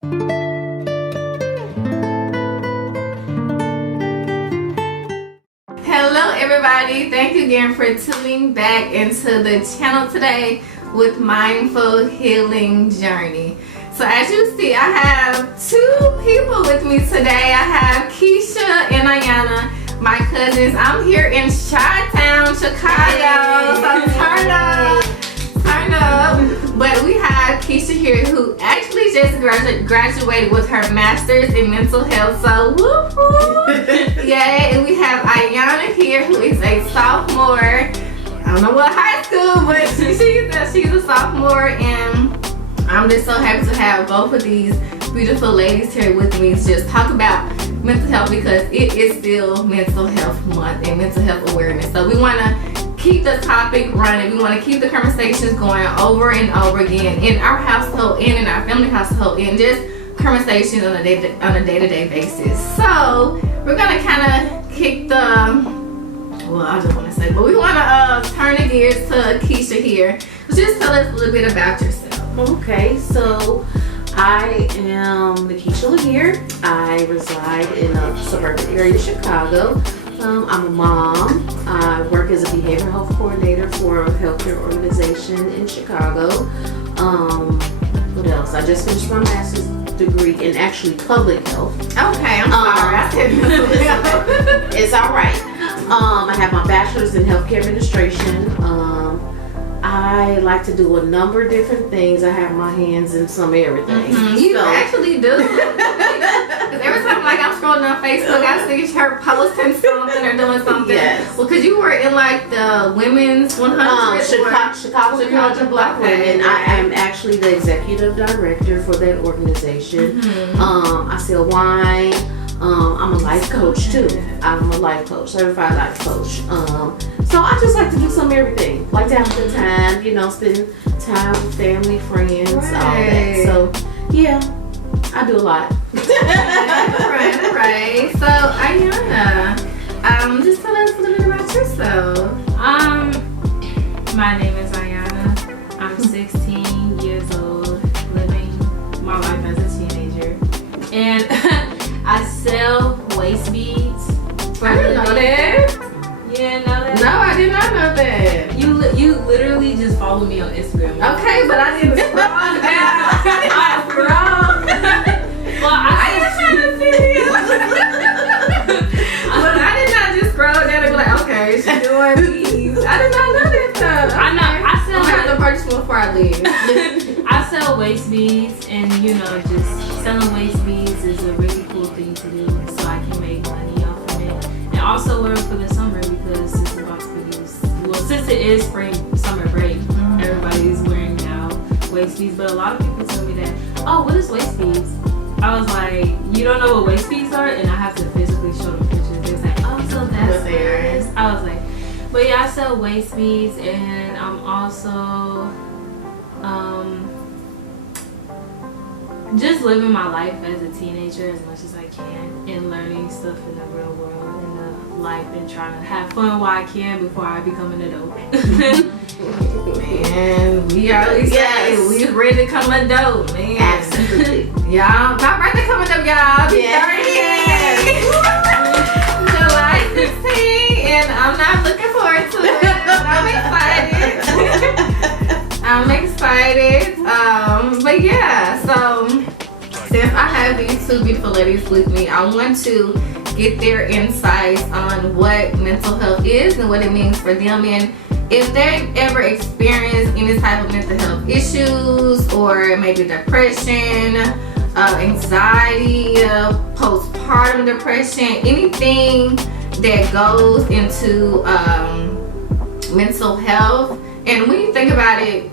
Hello everybody, thank you again for tuning back into the channel today with Mindful Healing Journey. So as you see, I have two people with me today. I have Nekisha and Iiyona, my cousins. I'm here in Chi-Town, Chicago, so turn up. But we have Nekisha here who actually just graduated with her master's in mental health, so woo-hoo. Yeah, and we have Iiyona here who is a sophomore. I don't know what high school, but she's a sophomore, and I'm just so happy to have both of these beautiful ladies here with me to just talk about mental health, because it is still Mental Health Month and mental health awareness. So we want to keep the topic running. We want to keep the conversations going over and over again in our household and in our family household, and just conversations on a day-to-day basis. So we're gonna kind of kick I just want to say, but we want to turn the gears to Nekisha here. Just tell us a little bit about yourself. Okay, so I am Nekisha Lanier. I reside in a suburban area of Chicago. I'm a mom. I work as a behavioral health coordinator for a healthcare organization in Chicago. What else? I just finished my master's degree in actually public health. Okay, I'm sorry. I said it's all right. I have my bachelor's in healthcare administration. I like to do a number of different things. I have my hands in some everything. You actually do. Because every time I'm scrolling on Facebook, I see her posting something or doing something. Yes. Well, because you were in like the women's 100. Chicago 100 Black Women. I am actually the executive director for that organization. I sell wine. I'm a life coach too. I'm a life coach, certified life coach. So I just like to do some everything. Like to have a good time, spend time with family, friends, all that. So yeah, I do a lot. Right. So Iiyona, just tell us a little bit about yourself. My name is Iiyona. I'm 16 years old, living my life as a teenager, and I sell waist beads. I didn't know that. You didn't know that? No, I did not know that. You literally just follow me on Instagram. Okay, but I didn't scroll down. I scrolled. Well, I was trying to see you. But I did not just scroll down and be like, okay, she's doing these. I did not know that stuff. I know. I sell. I'm gonna have to purchase one before I leave. I sell waist beads, and just selling waist beads is a really cool thing to do, so I can make money off of it. And also wear for the summer, because it's about to be since it is summer break, everybody's wearing now waist beads. But a lot of people tell me that, oh, what is waist beads? I was like, you don't know what waist beads are? And I have to physically show them pictures. They was like, oh, so that's what it is. I was like, but yeah, I sell waist beads, and I'm also just living my life as a teenager as much as I can, and learning stuff in the real world, in the life, and trying to have fun while I can before I become an adult. Man, we always say we ready to come adult, man. Absolutely. Y'all, my birthday coming up, y'all. Be 30. July 16, and I'm not looking forward to it. I'm excited. But yeah, so since I have these two beautiful ladies with me, I want to get their insights on what mental health is and what it means for them, and if they've ever experienced any type of mental health issues, or maybe depression, anxiety, postpartum depression, anything that goes into mental health. And when you think about it,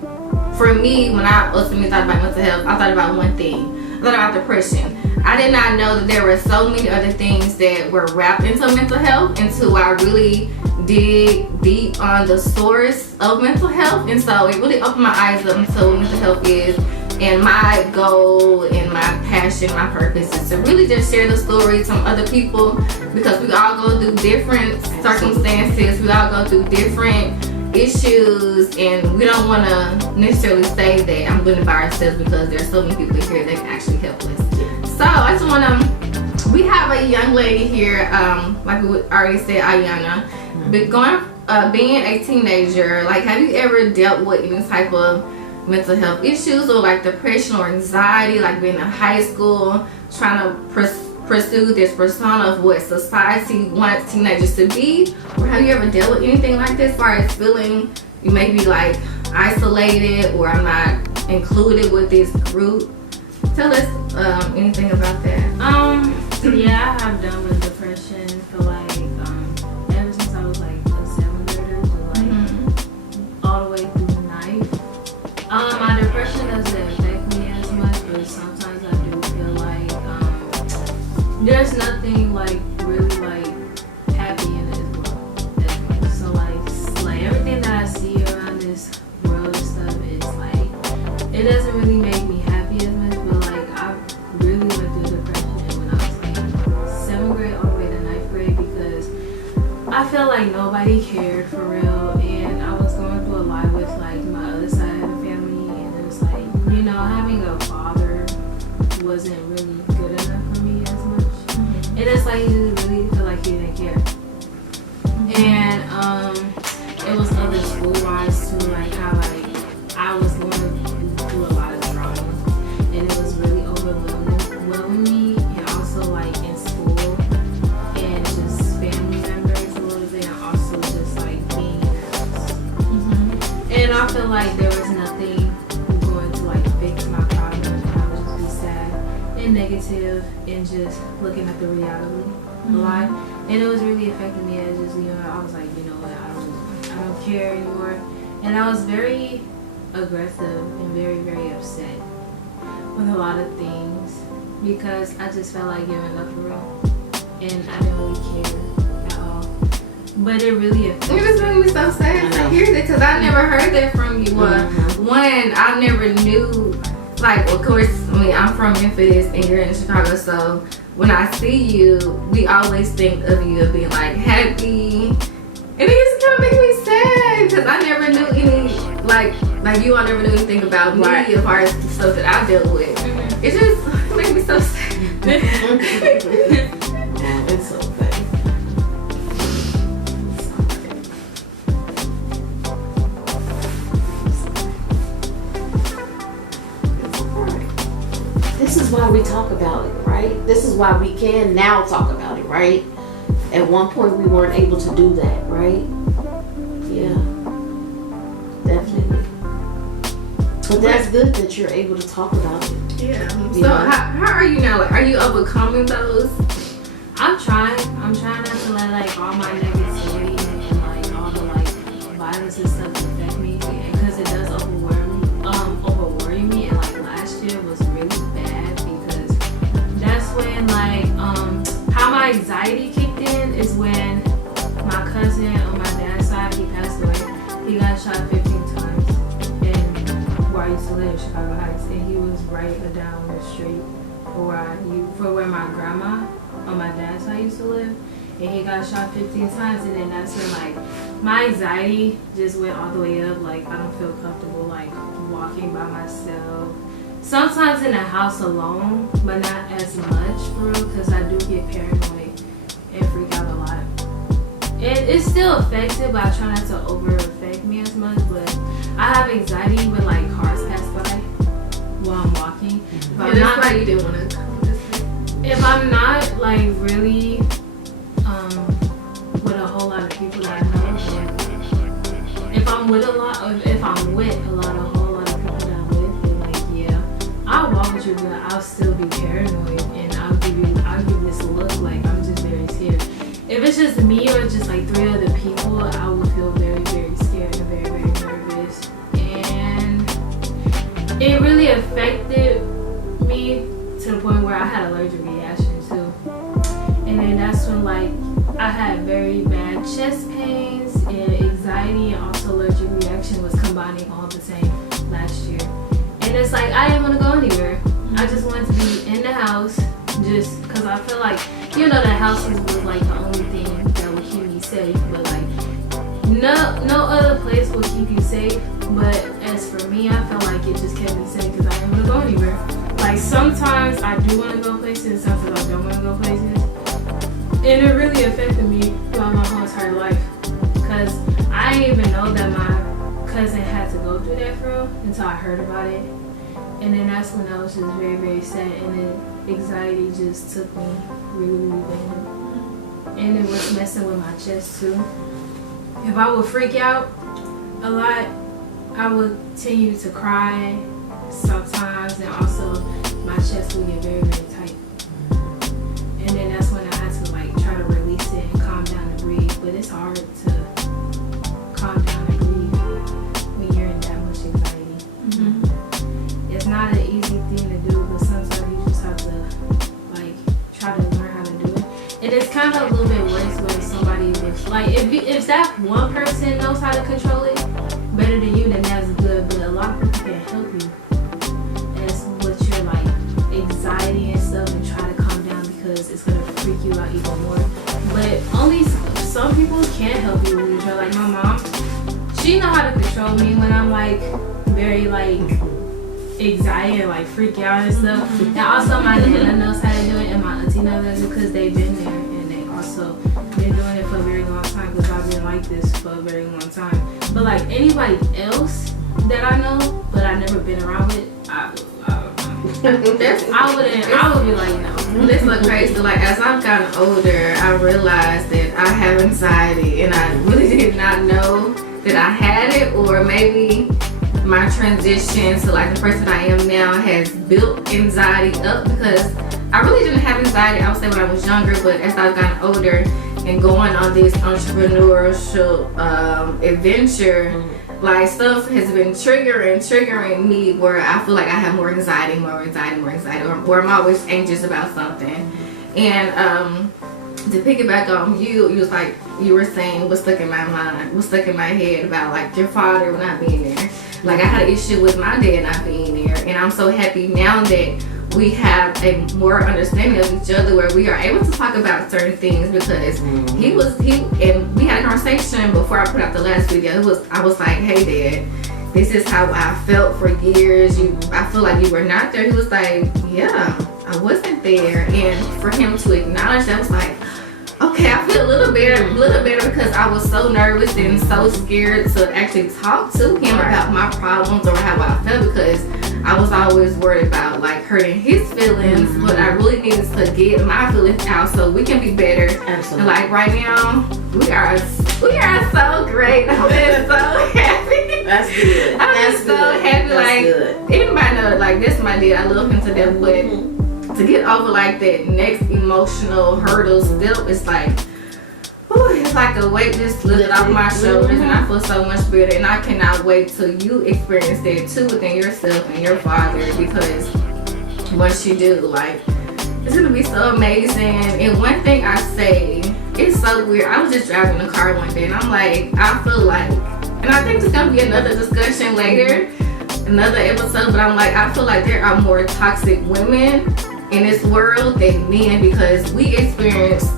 for me, when I ultimately thought about mental health, I thought about one thing. I thought about depression. I did not know that there were so many other things that were wrapped into mental health until I really dig deep on the source of mental health. And so it really opened my eyes up into what mental health is. And my goal and my passion, my purpose is to really just share the stories from other people, because we all go through different circumstances. We all go through different issues, and we don't want to necessarily say that I'm doing it by ourselves because there's so many people here that can actually help us. So I just want to, we have a young lady here, like we already said, Iiyona, but being a teenager, like have you ever dealt with any type of mental health issues or like depression or anxiety, like being in high school, trying to pursue this persona of what society wants teenagers to be? Or have you ever dealt with anything like this, as far as feeling you may be like isolated or I'm not included with this group? Tell us anything about that. Yeah, I have done with depression for like ever since I was like a 7th grader to like all the way through the 9th. My depression doesn't affect me as much, but sometimes I do feel like there's nothing like really like happy in this world as much. So like everything that I see around this world and stuff is like it doesn't really make me happy as much. But like I really went through depression when I was like 7th grade all the way to 9th grade because I felt like nobody cared for real, and I was going through a lot with like my other side of the family, and it was like, you know, having a father wasn't really good enough for me as much. And it's like you really feel like you didn't care. And it was other school wise too, like how like I was going through a lot of drama, and it was really overwhelming me, and also like in school and just family members a little bit, and also just like being in the house. And I feel like there was nothing going to like fix my problem. I would just be sad and negative and just looking at the reality a lot, and it was really affecting me as just, you know, I was like, you know what, I don't care anymore, and I was very aggressive and very, very upset with a lot of things because I just felt like giving up for real, and I didn't really care at all. But it really affected It just made me so sad to hear that because I never heard that from you. One, I never knew. Like, of course, I mean, I'm from Memphis and you're in Chicago, so when I see you, we always think of you as being like happy, and it just kind of makes me sad because I never knew any like you. I never knew anything about me as far as the stuff that I dealt with. It just makes me so sad. It's so funny. This is why we talk about it, right? This is why we can now talk about it, right? At one point we weren't able to do that, right? Yeah, definitely. But that's good that you're able to talk about it. Yeah. So how are you now? Like, are you overcoming those? I'm trying not to let like all my negativity and like all the like violence and stuff affect me, because it does overworry me, and like last year was really bad because that's when like how my anxiety kicked in is when my cousin on my dad's side, he passed away. He got shot 15 times in where I used to live in Chicago Heights, and he was right down the street for where my grandma on my dad's side used to live, and he got shot 15 times, and then that's when like my anxiety just went all the way up. Like I don't feel comfortable like walking by myself. Sometimes in the house alone, but not as much for real, because I do get paranoid and freak out a lot. It's still effective, but I try not to over affect me as much. But I have anxiety when like cars pass by while I'm walking. That's why you didn't want to. If I'm not like really with a whole lot of people that I know, if I'm with a whole lot of people that I'm with, then like yeah, I'll walk with you, but I'll still be paranoid, and I'll give this look like I'm just very scared. If it's just me or just like 3 other people, I will feel very, very scared and very, very nervous, and it really affected me to the point where I had allergic reactions too. And then that's when like I had very bad chest pains and anxiety, and also allergic reaction was combining all the same last year. And it's like I didn't want to go anywhere. I just wanted to be in the house, just because I feel like, you know, the house was like the only thing that would keep me safe. But like no other place will keep you safe. But as for me, I felt like it just kept me safe because I didn't want to go anywhere. Like sometimes I do want to go places, sometimes I don't want to go places, and it really affected me throughout my whole entire life. Cause I didn't even know that my cousin had to go through that for real until I heard about it, and then that's when I was just very, very sad, and then anxiety just took me really, really bad, and it was messing with my chest too. If I would freak out a lot, I would continue to cry sometimes, and also my chest would get very, very tight. And then that's when I had to like try to release it and calm down and breathe. But it's hard to calm down and breathe when you're in that much anxiety. Mm-hmm. It's not an easy thing to do, but sometimes you just have to like try to learn how to do it. And it's kind of a little bit worse when somebody was like, if that one person knows how to control it better than you, then that's good. But a lot of people can't help you as with your like anxiety and stuff, and try to calm down because it's gonna freak you out even more. But only some people can't help you when you're like my mom. She know how to control me when I'm like very like anxiety and like freak out and stuff. And also my nana knows how to do it, and my auntie knows how to do it because they've been there, and they also been doing it for a very long time because I've been like this for a very long time. But like anybody else that I know, but I've never been around with, I would be like, no. This look crazy. Like as I've gotten older, I realized that I have anxiety, and I really did not know that I had it, or maybe my transition to like the person I am now has built anxiety up, because I really didn't have anxiety, I would say, when I was younger, but as I've gotten older and going on this entrepreneurial adventure, like stuff has been triggering me where I feel like I have more anxiety, or I'm always anxious about something. And to piggyback on you was like, you were saying what's stuck in my mind, what's stuck in my head about like your father not being there. Like I had an issue with my dad not being there, and I'm so happy now that we have a more understanding of each other where we are able to talk about certain things, because he and we had a conversation before I put out the last video. I was like, hey Dad, this is how I felt for years. I feel like you were not there. He was like, yeah, I wasn't there. And for him to acknowledge that, was like, okay, I feel a little better because I was so nervous and so scared to actually talk to him about my problems or how I felt, because I was always worried about like hurting his feelings, but I really needed to get my feelings out so we can be better. Absolutely. And like right now, we are so great. I'm just so happy. That's good. I'm just so happy. That's like good. Everybody know, like this my dad. I love him to death, but to get over like that next emotional hurdle step, it's like, whew, it's like a weight just lifted off my shoulders, and I feel so much better. And I cannot wait till you experience that too within yourself and your father, because once you do, like, it's gonna be so amazing. And one thing I say, it's so weird. I was just driving the car one day, and I'm like, I feel like, and I think it's gonna be another discussion later, another episode, but I'm like, I feel like there are more toxic women in this world than men, because we experience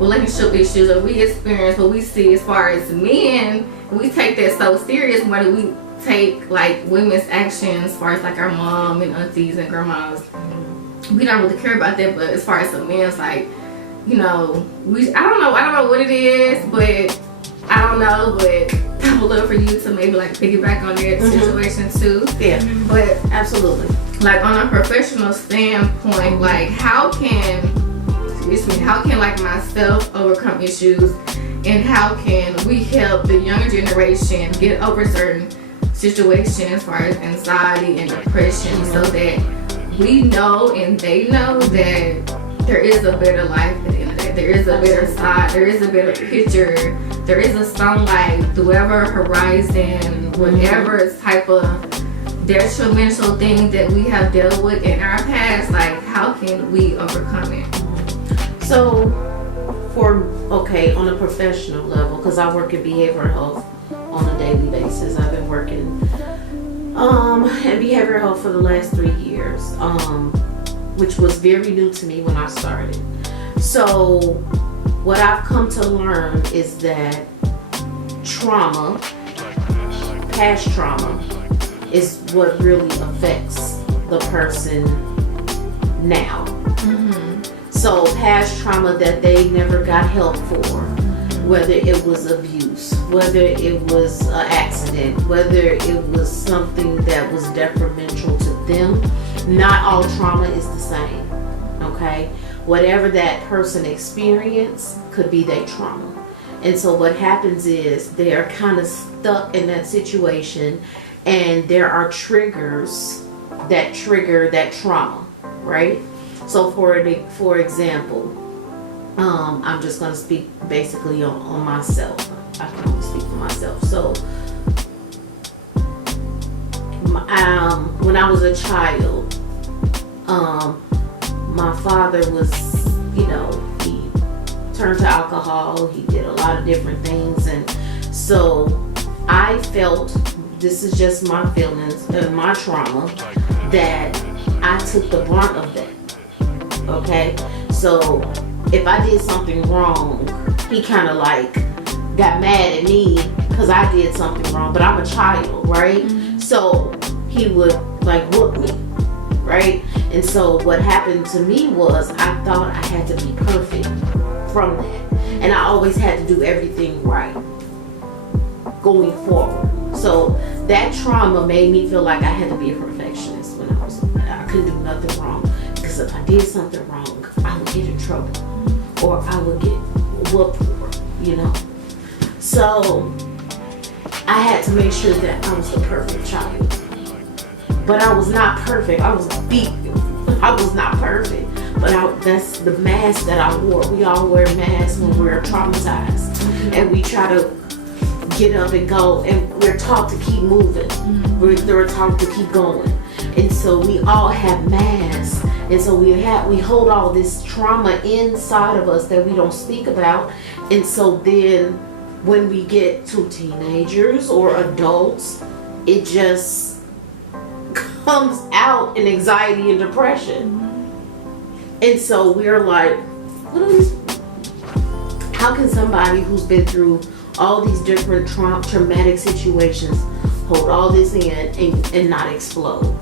relationship issues, or we experience what we see as far as men. We take that so serious more than we take like women's actions as far as like our mom and aunties and grandmas. We don't really care about that, but as far as the men's, like, you know, I don't know what it is, but I would love for you to maybe like piggyback on that situation too. Yeah, but absolutely. Like on a professional standpoint, like how can like myself overcome issues, and how can we help the younger generation get over certain situations as far as anxiety and depression, so that we know and they know that there is a better life at the end of the day. There is a better side, there is a better picture, there is a sunlight through whatever horizon, whatever type of detrimental things that we have dealt with in our past. Like, how can we overcome it? So, on a professional level, because I work in behavioral health on a daily basis. I've been working in behavioral health for the last 3 years, which was very new to me when I started. So, what I've come to learn is that trauma, past trauma, is what really affects the person now. So past trauma that they never got help for, whether it was abuse, whether it was an accident, whether it was something that was detrimental to them. Not all trauma is the same, okay? Whatever that person experienced could be their trauma. And so what happens is they are kind of stuck in that situation, and there are triggers that trigger that trauma, right? So for example, I'm just going to speak basically on myself. I can only speak for myself. So when I was a child, my father was, he turned to alcohol. He did a lot of different things. And so I felt, this is just my feelings and my trauma, that I took the brunt of that. Okay? So if I did something wrong, he kind of like got mad at me because I did something wrong, but I'm a child, right? So he would like whoop me, right? And so what happened to me was I thought I had to be perfect from that, and I always had to do everything right going forward. So that trauma made me feel like I had to be a perfectionist when I couldn't do nothing wrong, because if I did something wrong, I would get in trouble, or I would get whooped for, So I had to make sure that I was the perfect child. But I was not perfect. I was not perfect. But that's the mask that I wore. We all wear masks when we're traumatized. And we try to get up and go. And we're taught to keep moving. We're taught to keep going. And so we all have masks. And so we hold all this trauma inside of us that we don't speak about. And so then when we get to teenagers or adults, it just comes out in anxiety and depression. And so we're like, how can somebody who's been through all these different traumatic situations hold all this in and not explode?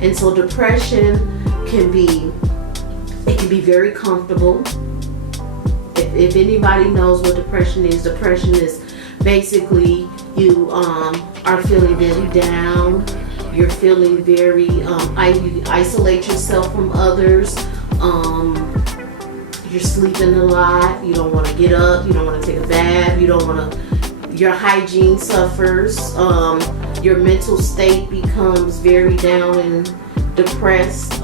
And so depression can be very comfortable. If anybody knows what depression is basically you are feeling very down. You're feeling very, you isolate yourself from others. You're sleeping a lot. You don't want to get up. You don't want to take a bath. Your hygiene suffers. Your mental state becomes very down and depressed.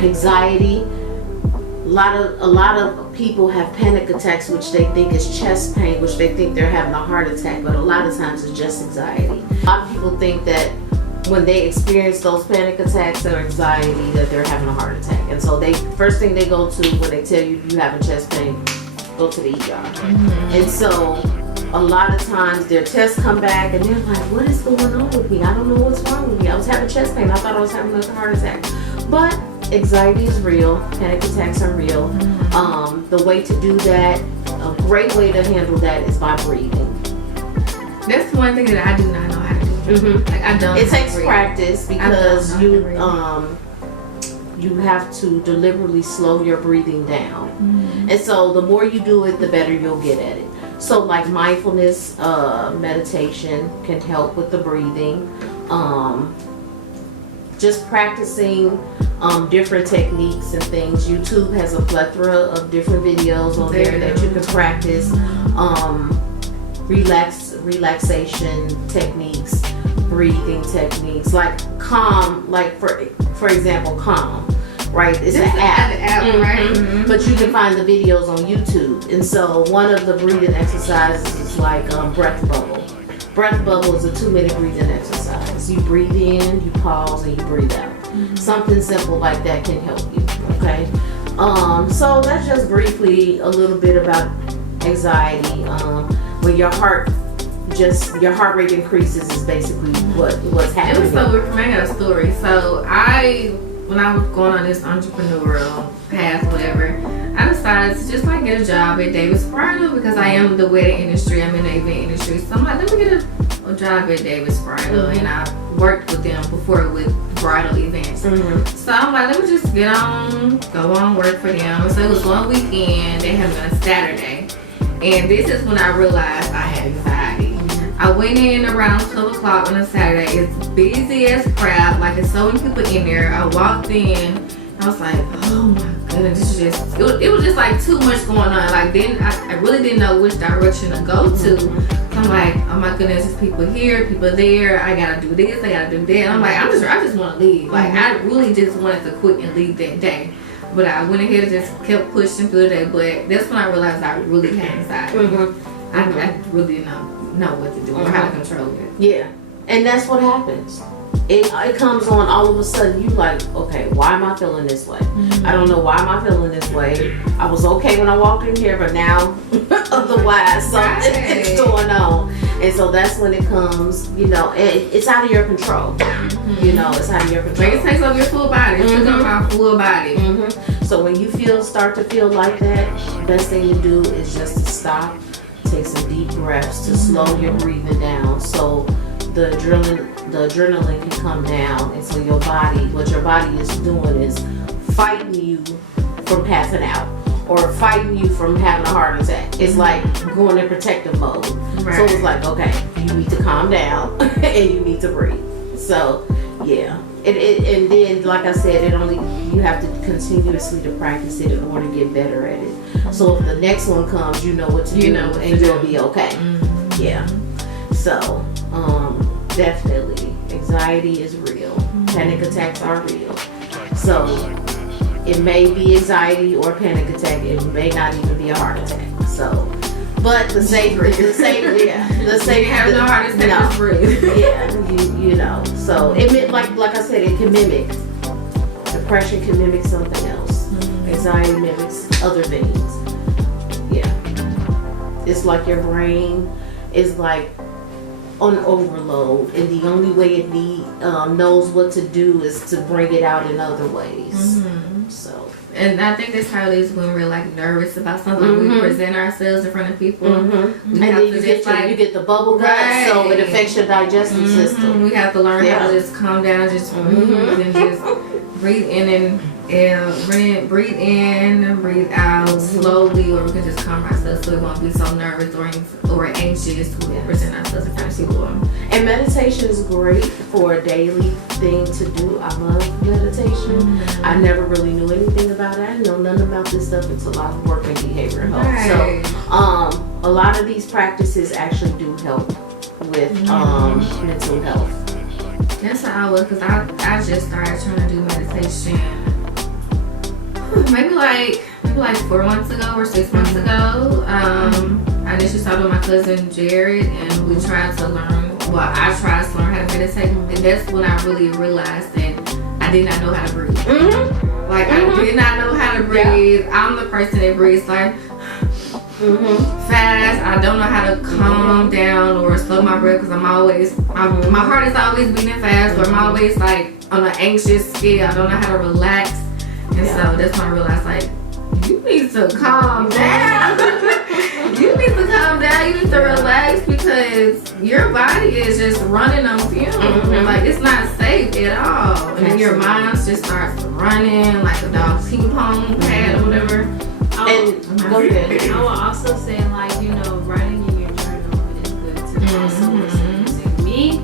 Anxiety. A lot of people have panic attacks, which they think is chest pain, which they think they're having a heart attack, but a lot of times it's just anxiety. A lot of people think that when they experience those panic attacks or anxiety that they're having a heart attack. And so first thing they go to when they tell you have a chest pain, go to the ER. And so a lot of times their tests come back and they're like, what is going on with me? I don't know what's wrong with me. I was having chest pain. I thought I was having a heart attack. But anxiety is real. Panic attacks are real. The way to do that, a great way to handle that is by breathing. That's one thing that I do not know how to do. Like I don't. It takes practice because you have to deliberately slow your breathing down. And so the more you do it, the better you'll get at it. So like mindfulness meditation can help with the breathing. Just practicing different techniques and things. YouTube has a plethora of different videos on there that you can practice. Relaxation techniques, breathing techniques, like calm, like for example, calm, right? It's an app, right? But you can find the videos on YouTube. And so one of the breathing exercises is like breath bubble. Breath bubble is a 2-minute breathing exercise. You breathe in, you pause, and you breathe out. Something simple like that can help you, okay? So that's just briefly a little bit about anxiety. When your heart rate increases is basically what's happening. It was so weird for me. I got a story. So when I was going on this entrepreneurial path, whatever, I decided decided to just like get a job at Davis Bridal because I am the wedding industry. I'm in the event industry. So I'm like, let me get a job at Davis Bridal. And I worked with them before with bridal events. So I'm like, let me just go on, work for them. So it was one weekend. They had me on a Saturday. And this is when I realized I had anxiety. I went in around 12 o'clock on a Saturday. It's busy as crap. Like, there's so many people in there. I walked in. I was like, oh my goodness, this is just, it was just like too much going on. Like, then I really didn't know which direction to go to. So I'm like, oh my goodness, there's people here, people there. I gotta do this, I gotta do that. I'm like, I just want to leave. Like, I really just wanted to quit and leave that day. But I went ahead and just kept pushing through the day. But that's when I realized I really had anxiety. I really didn't know what to do or how to control it. Yeah, and that's what happens. It comes on all of a sudden. You like, okay, why am I feeling this way? I don't know why am I feeling this way. I was okay when I walked in here, but now otherwise something's going on. And so that's when it comes, you know, it's out of your control. You know, it's out of your control. Like, it takes over your full body. It takes over my full body. So when you start to feel like that, best thing to do is just to stop, take some deep breaths to slow your breathing down. So the adrenaline can come down, and so what your body is doing is fighting you from passing out or fighting you from having a heart attack. It's like going in protective mode. So it's like, okay, you need to calm down and you need to breathe. So yeah, and then like I said, you have to continuously to practice it in order to get better at it. So if the next one comes, you know what to do, and you'll be okay. Yeah. So definitely, anxiety is real. Panic attacks are real. So it may be anxiety or panic attack. It may not even be a heart attack. So, but the safe, have no heart attack. You know. So it like I said, it can mimic. Depression can mimic something else. Anxiety mimics other things. Yeah. It's like your brain is like on overload, and the only way it knows what to do is to bring it out in other ways. So, and I think that's how it is when we're like nervous about something. We present ourselves in front of people. And then you get the bubble gut, so it affects your digestive system. We have to learn how to just calm down, just breathe, and just breathe in and breathe in and breathe out slowly, or we can just calm ourselves so we won't be so nervous or anxious to present ourselves in front of people. And meditation is great for a daily thing to do. I love meditation. I never really knew anything about it. I didn't know nothing about this stuff until I was working behavioral health. So a lot of these practices actually do help with mental health. That's how I was, because I just started trying to do meditation maybe like 4 months ago or 6 months ago. I initially started with my cousin Jared, and we tried to learn. Well, I tried to learn how to meditate, and that's when I really realized that I did not know how to breathe. Like I did not know how to breathe. I'm the person that breathes like fast. I don't know how to calm down or slow my breath, because my heart is always beating fast, or I'm always like on an anxious scale. I don't know how to relax. And so that's when I realized, like, you need to calm down. You need to calm down. You need to relax, because your body is just running on fumes. Like, it's not safe at all. And then your mind just starts running like a dog's ping pong pad or whatever. Go ahead. I will also say, like, writing in your journal is good to also listen to music. Me,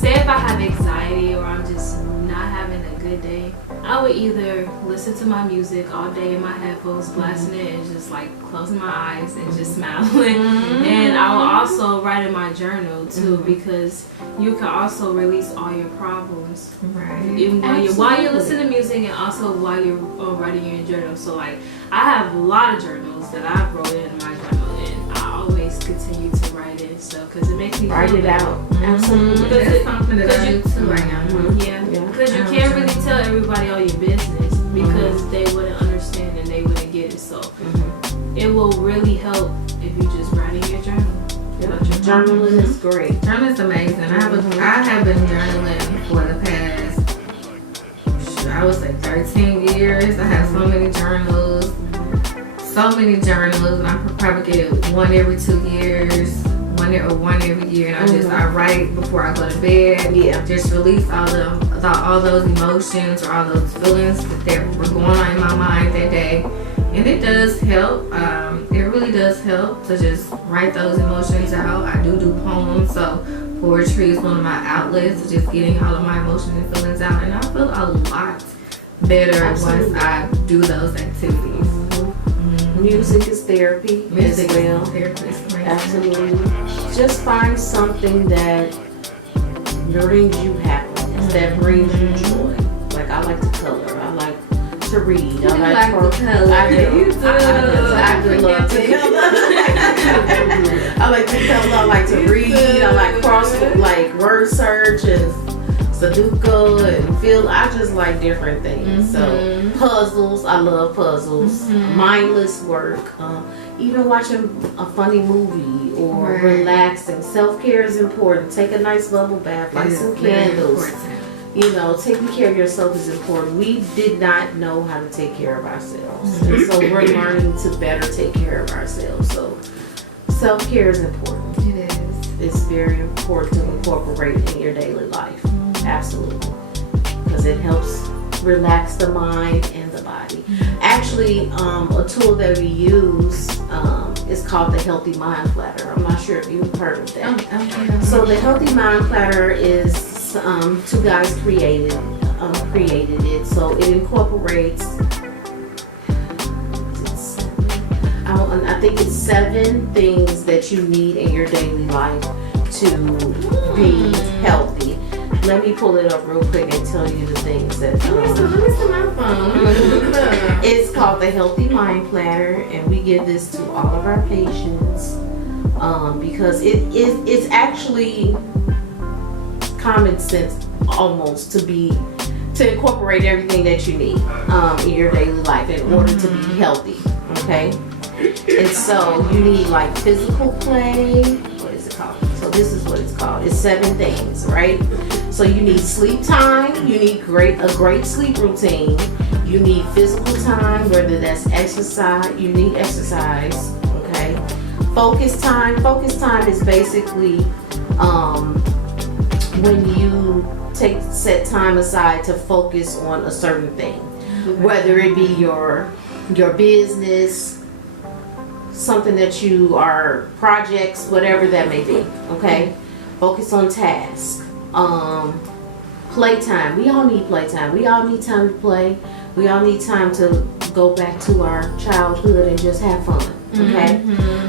say if I have anxiety or I'm just not having a good day, I would either listen to my music all day in my headphones, blasting it, and just like closing my eyes and just smiling. And I will also write in my journal too, because you can also release all your problems. Even while you're listening to music, and also while you're writing in your journal. So like, I have a lot of journals that I've wrote in my journal, and I always continue to write in stuff because it makes me write it out. Absolutely. That's something that I do too right now. Because you can't really tell everybody all your business, because they wouldn't understand and they wouldn't get it. So it will really help if you just write in your journal. Journaling is great. Journaling is amazing. I have been journaling for the past, I would say 13 years. I have so many journals, so many journals, and I probably get one every 2 years, one every year, and I write before I go to bed. Yeah. Just release all those emotions or all those feelings that were going on in my mind that day, and it does help. It really does help to just write those emotions out. I do poems, so poetry is one of my outlets, so just getting all of my emotions and feelings out, and I feel a lot better once I do those activities. Music is therapy as well. Absolutely. Just find something that brings you happiness, that brings you joy. Like I like to color. I like to read. I like to color. I do love to color. I like to color. I like to read. I like word search and Sudoku and I just like different things. So puzzles, I love puzzles. Mindless work, even watching a funny movie or relaxing. Self-care is important. Take a nice bubble bath, light some candles. You know, taking care of yourself is important. We did not know how to take care of ourselves, and so we're learning to better take care of ourselves. So self-care is important. It is. It's very important to incorporate in your daily life. Absolutely, because it helps relax the mind and the body. Actually, a tool that we use is called the Healthy Mind Platter. I'm not sure if you've heard of that. So the Healthy Mind Platter is 2 guys created it. So it incorporates. I think it's 7 things that you need in your daily life to be healthy. Let me pull it up real quick and tell you the things that. Let me see my phone. It's called the Healthy Mind Platter, and we give this to all of our patients because it's actually common sense almost to incorporate everything that you need in your daily life in order to be healthy. Okay, and so you need like physical play. What is it called? So this is what it's called. It's 7 things, right? So you need sleep time, you need a great sleep routine, you need physical time, whether that's exercise, you need exercise, okay? Focus time is basically when you set time aside to focus on a certain thing, whether it be your business, something that you are, projects, whatever that may be, okay? Focus on tasks. Playtime. We all need playtime. We all need time to play. We all need time to go back to our childhood and just have fun. Okay.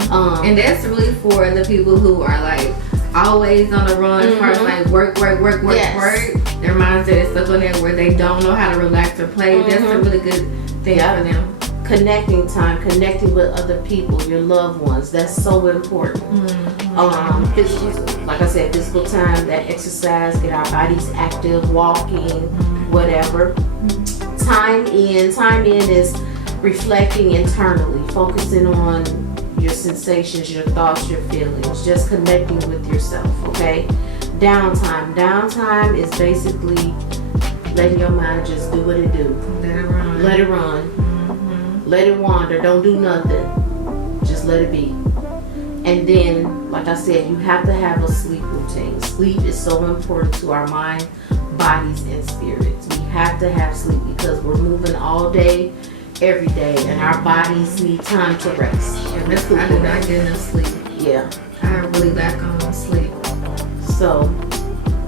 And that's really for the people who are like always on the run, as far as like work. Their mindset is stuck on there where they don't know how to relax or play. That's a really good thing for them. Connecting time, connecting with other people, your loved ones. That's so important. Physical, like I said, physical time, that exercise, get our bodies active, walking, whatever. Time in is reflecting internally, focusing on your sensations, your thoughts, your feelings, just connecting with yourself, okay? Downtime is basically letting your mind just do what it do. Let it run. Let it wander. Don't do nothing. Just let it be. And then, like I said, you have to have a sleep routine. Sleep is so important to our mind, bodies, and spirits. We have to have sleep because we're moving all day, every day, and our bodies need time to rest. And that's I do not get enough sleep. Yeah. I really lack on sleep. So,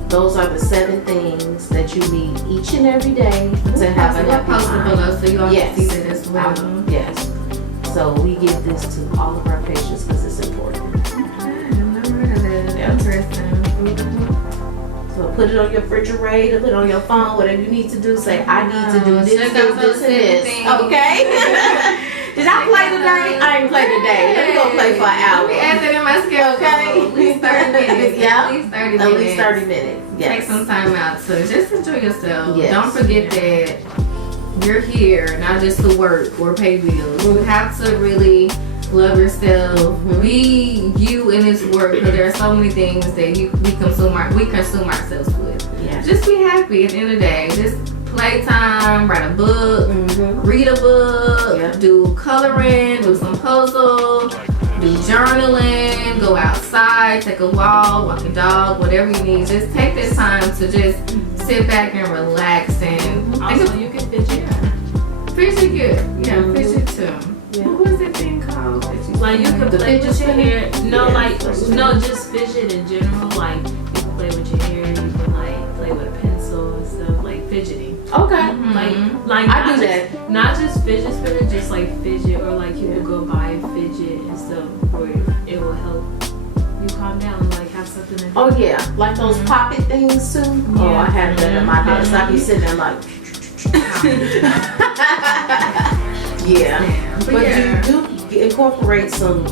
those are the 7 things that you need each and every day to have a happy mind. So you all can see that as well. Yes. So we give this to all of our patients because it's important. Interesting. So put it on your refrigerator, put it on your phone, whatever you need to do. Say, I need to do this, this, and this. Okay? Did I play today? I didn't play today. Let me go play for an hour. Let me add that in my schedule. Okay. At least 30 minutes. Yeah. At least 30 minutes. Yes. Take some time out to just enjoy yourself. Yes. Don't forget that you're here not just to work or pay bills. You have to really love yourself. Be you in this work because there are so many things that we consume ourselves with. Yeah. Just be happy at the end of the day. Just playtime, write a book, read a book, do coloring, do some puzzle, do journaling, go outside, take a walk a dog, whatever you need. Just take this time to just sit back and relax and also you can fidget. Fidget good. Yeah, fidget too. Yeah. What was that thing called? Like you can play with your hair. No, just fidget in general. Like you can play with your hair. You can like play with a pencil and stuff. Like fidgeting. Okay. Like I do that. Not just fidget, just like fidget, or like you can go buy a fidget and stuff where it will help you calm down and like have something to do. Oh yeah, like those poppet things too. Yeah. Oh, I have that in my desk. I be sitting there like. Yeah. But you do incorporate some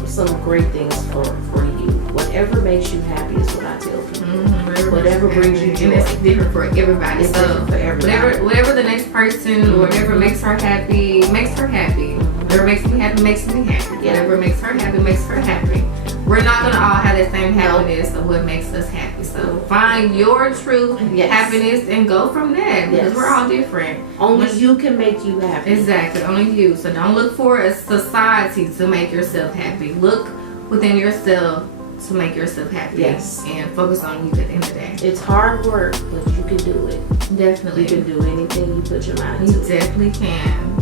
great things for you. Whatever makes you happy is what I tell people. Whatever brings you joy. And it's different for everybody. It's different for everybody. Whatever the next person, whatever makes her happy, makes her happy. Whatever makes me happy, makes me happy. Whatever makes her happy, makes her happy. We're not gonna all have the same happiness of what makes us happy. So find your true happiness and go from there, because we're all different. Only you can make you happy. Exactly, only you. So don't look for a society to make yourself happy. Look within yourself to make yourself happy. Yes. And focus on you at the end of the day. It's hard work, but you can do it. Definitely. You can do anything you put your mind You to. definitely can.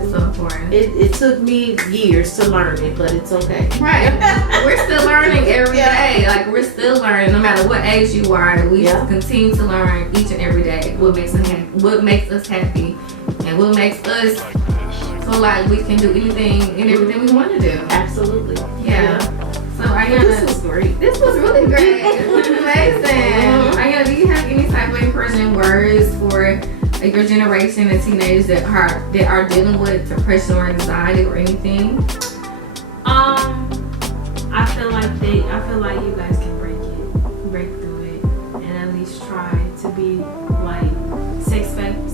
It's so important. It took me years to learn it, but it's okay. Right. We're still learning every day. Like, we're still learning no matter what age you are. We continue to learn each and every day what makes us happy and what makes us feel like we can do anything and everything we want to do. Absolutely. Yeah. So this was great. This was really great. It was amazing. Iiyona, do you have any type of encouraging words for your generation and teenagers that are dealing with depression or anxiety or anything? I feel like you guys can break through it, and at least try to be like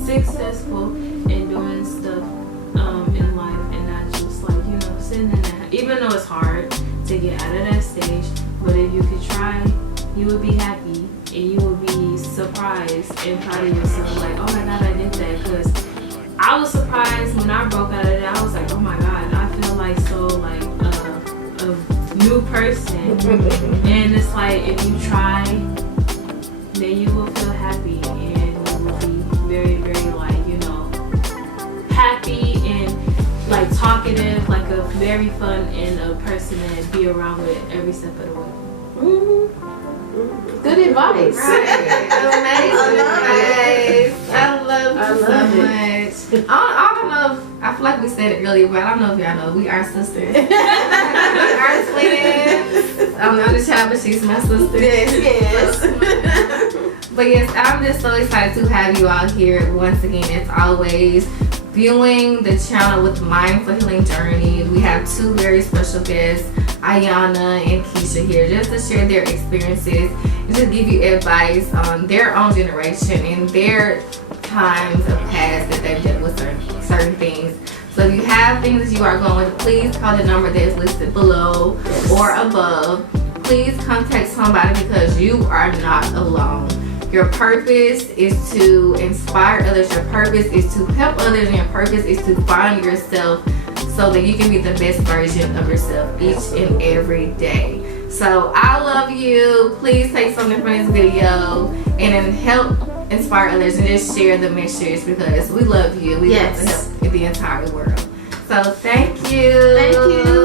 successful in doing stuff in life, and not just like sitting in that. Even though it's hard to get out of that stage, but if you could try, you would be happy. And you will be surprised and proud of yourself, like, oh my God, I did that. Because I was surprised when I broke out of that. I was like, oh my God, I feel like so like a new person. And it's like, if you try, then you will feel happy, and you will be very, very like, happy and like talkative, like a very fun and a person to be around with every step of the way. Good advice. Right. Amazing advice. I love you so much. I don't know if, I feel like we said it earlier, but I don't know if y'all know, we are sisters. We are twins. I'm not a child, but she's my sister. Yes. But yes, I'm just so excited to have you all here once again. As always, viewing the channel with Mindful Healing Journey. We have two very special guests, Iiyona and Nekisha, here just to share their experiences and just give you advice on their own generation and their times of past that they've dealt with certain things. So if you have things that you are going with, please call the number that is listed below or above. Please contact somebody, because you are not alone. Your purpose is to inspire others. Your purpose is to help others, and your purpose is to find yourself so that you can be the best version of yourself each and every day. So I love you. Please take something from this video and then help inspire others and just share the message, because we love you. We want to help the entire world. So thank you. Thank you.